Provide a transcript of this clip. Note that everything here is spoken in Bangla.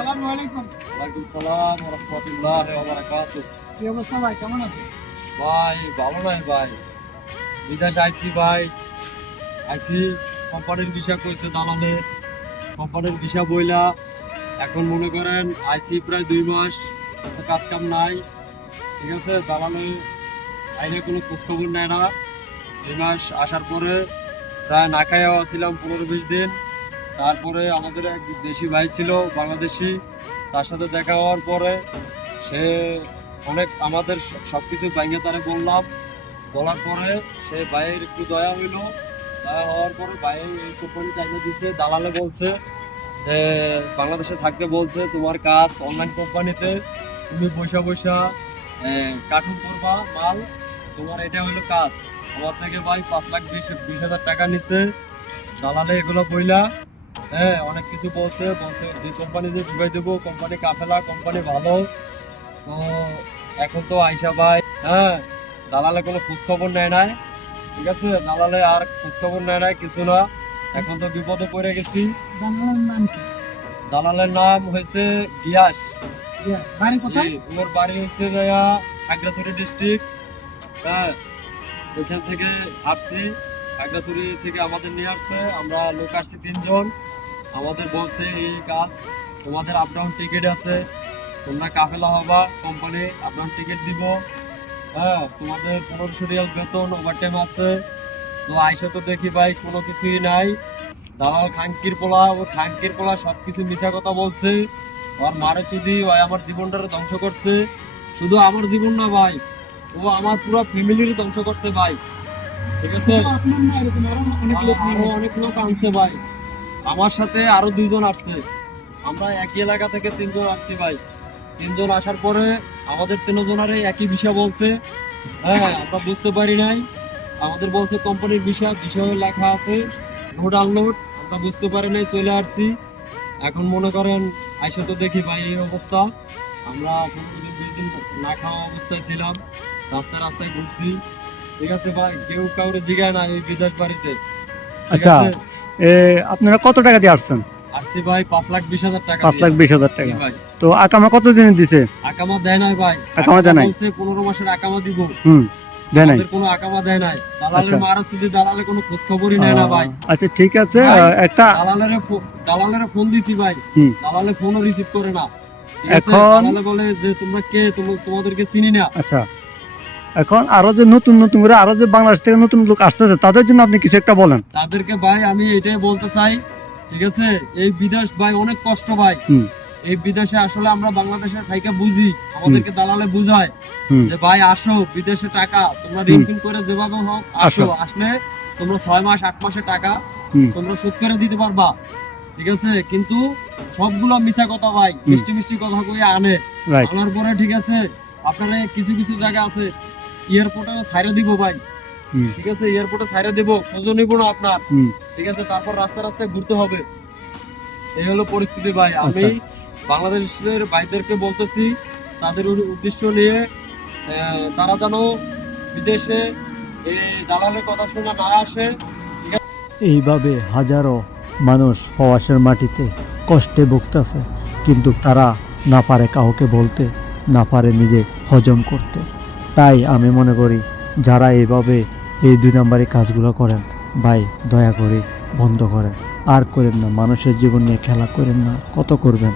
আসসালামু আলাইকুম। ওয়ালাইকুম সালাম ওয়া রাহমাতুল্লাহি ওয়া বারাকাতুহু। কি অবস্থা ভাই, কেমন আছেন? ভাই ভালো নাই ভাই, বিদেশ আইছি ভাই। আইছি কোম্পানির ভিসা কইছে দালালে, কোম্পানির ভিসা বইলা এখন মনে করেন আইছি প্রায় 2 মাস, তো কাজ কাম নাই। ঠিক আছে, দালালে আইনে কোনো খোঁজ খবর নেয় না। 2 মাস আসার পরে প্রায় না খাইয়া ছিলাম 15-20 দিন। তারপরে আমাদের এক দেশি ভাই ছিল বাংলাদেশি, তার সাথে দেখা হওয়ার পরে সে অনেক আমাদের সবকিছু ভাঙে তারে বললাম। বলার পরে সে ভাইয়ের একটু দয়া হইলো, দয়া হওয়ার পরে ভাইয়ের এই কোম্পানি চাইলে দিচ্ছে, দালালে বলছে যে বাংলাদেশে থাকতে বলছে, তোমার কাজ অনলাইন কোম্পানিতে, তুমি বৈশা বৈশা কার্টুন করবা মাল, তোমার এটা হইলো কাজ। আমার থেকে ভাই 5,20,000 টাকা নিচ্ছে দালালে, এগুলো বইলা। হ্যাঁ, অনেক কিছু বলছে যে কোম্পানি যে ঢুকাই দেবো, কোম্পানি কাফেলা, কোম্পানি ভালো। তো এখন তো আইসা ভাই, হ্যাঁ, দালালে কোনো খোঁজ খবর নেয় নাই। ঠিক আছে, দালালে আর খোঁজ খবর নেয় নাই কিছু না। এখন তো বিপদে পড়ে গেছি। দালালের নাম কি? দালালের নাম হয়েছে গিয়াস। ইয়েস, বাড়ি কোথায়? ওর বাড়ি হচ্ছে যাইয়া খাগড়াছড়ি ডিস্ট্রিক্ট। হ্যাঁ, ওইখান থেকে আসছি, খাগড়াছড়ি থেকে আমাদের নিয়ে আসছে। আমরা লোক আসছি 3 জন। আমাদের বলছে এই কাজ, তোমাদের আপ ডাউন টিকিট আছে, তোমরা কাফেলা হবা, কোম্পানি আপ ডাউন টিকিট দিব। হ্যাঁ, তোমাদের 1500 রিয়াল বেতন, ওভারটাইম আছে। তো আইসা তো দেখি ভাই কোনো কিছুই নাই। দালাল খাঙ্কির পোলা, ও খাঙ্কির পোলা সবকিছু মিছা কথা বলছে। আর মারে চুদি, ও আমার জীবনটারে ধ্বংস করছে। শুধু আমার জীবন না ভাই, ও আমার পুরো ফ্যামিলির ধ্বংস করছে ভাই। ঠিক আছে, আপনার না এরকম আরো অনেক লোক আরো অনেক লোক আনছে ভাই, আমার সাথে আরো 2 জন আসছে। আমরা একই এলাকা থেকে 3 জন আসছি ভাই। 3 জন আসার পরে আমাদের 3 জনারে একই বিষয় বলছে। হ্যাঁ, আমরা বুঝতে পারি নাই। আমাদের বলছে কোম্পানির বিষয় লেখা আছে, নো ডাউনলোড। আমরা বুঝতে পারি নাই, চলে আসছি। এখন মনে করেন আইসা তো দেখি ভাই এই অবস্থা। আমরা 15-20 দিন না খাওয়া অবস্থায় ছিলাম, রাস্তায় রাস্তায় ঘুরছি। ঠিক আছে ভাই, কেউ কাউরে জিগায় না এই বিদেশ বাড়িতে। ঠিক আচ্ছা, আছে, আপনারা কত টাকা দিয়ে আসছেন? আসছি ভাই 5,20,000 টাকা দিয়ে। 5,20,000 টাকা। জি ভাই, তো আকামা কত দিন দিছে? আকামা দেয় নাই ভাই। আকামা দেয় নাই? বলছে 15 মাসের আকামা দিব। দেয় নাই? আমাদের কোনো আকামা দেয় নাই। দালালের আচ্ছা। মারা শুধু, দালালে কোনো খোঁজ খবরই নেয় না ভাই। আচ্ছা, ঠিক আছে। ভাই, একটা দালালের ফোন দিছি ভাই, হুম। দালালে ফোনও রিসিভ করে না। ঠিক আছে, এখন- দালালে বলে যে তোমরা কে, তোমাদেরকে চিনি না। আচ্ছা, এখন আরো যে নতুন নতুন করে আরো যে বাংলাদেশ থেকে নতুন লোক আসতেছে, তাদের জন্য আপনি কিছু একটা বলেন। তাদেরকে ভাই আমি এটাই বলতে চাই, ঠিক আছে, এই বিদেশ ভাই অনেক কষ্ট ভাই। হুম। এই বিদেশে আসলে আমরা বাংলাদেশে থাইকা বুঝি, আমাদেরকে দালালে বুঝায় হুম। যে ভাই আসো বিদেশে টাকা তোমরা হুম। ঋণ করে যেভাবে হোক আসো, আসলে তোমরা 6 মাস 8 মাসের টাকা হুম। তোমরা শোধ করে দিতে পারবা। ঠিক আছে, কিন্তু সবগুলো মিছা কথা ভাই, মিষ্টি মিষ্টি কথা কইয়া আনে। রাইট। আনার পরে ঠিক আছে, আপনারা কিছু কিছু জায়গা আছে এয়ারপোর্টে ছাইরা দিব ভাই। হুম। ঠিক আছে, এয়ারপোর্টে ছাইরা দিব, খোঁজও নিব না আপনার। হুম। ঠিক আছে, তারপর রাস্তায় রাস্তায় ঘুরতে হবে। এই হলো পরিস্থিতি ভাই। আমি আচ্ছা। বাংলাদেশের ভাইদেরকে বলতেছি, তাদের উদ্দেশ্য নিয়ে তারা যেন বিদেশে এই দালালের কথা শোনা না আসে। এইভাবে হাজারো মানুষ প্রবাসের মাটিতে কষ্টে ভুগতেছে, কিন্তু তারা না পারে কাউকে বলতে, না পারে নিজে হজম করতে। তাই আমি মনে করি যারা এইভাবে এই 2 নম্বরী কাজগুলো করেন, ভাই দয়া করে বন্ধ করেন, আর করেন না। মানুষের জীবন নিয়ে খেলা করেন না, কত করবেন।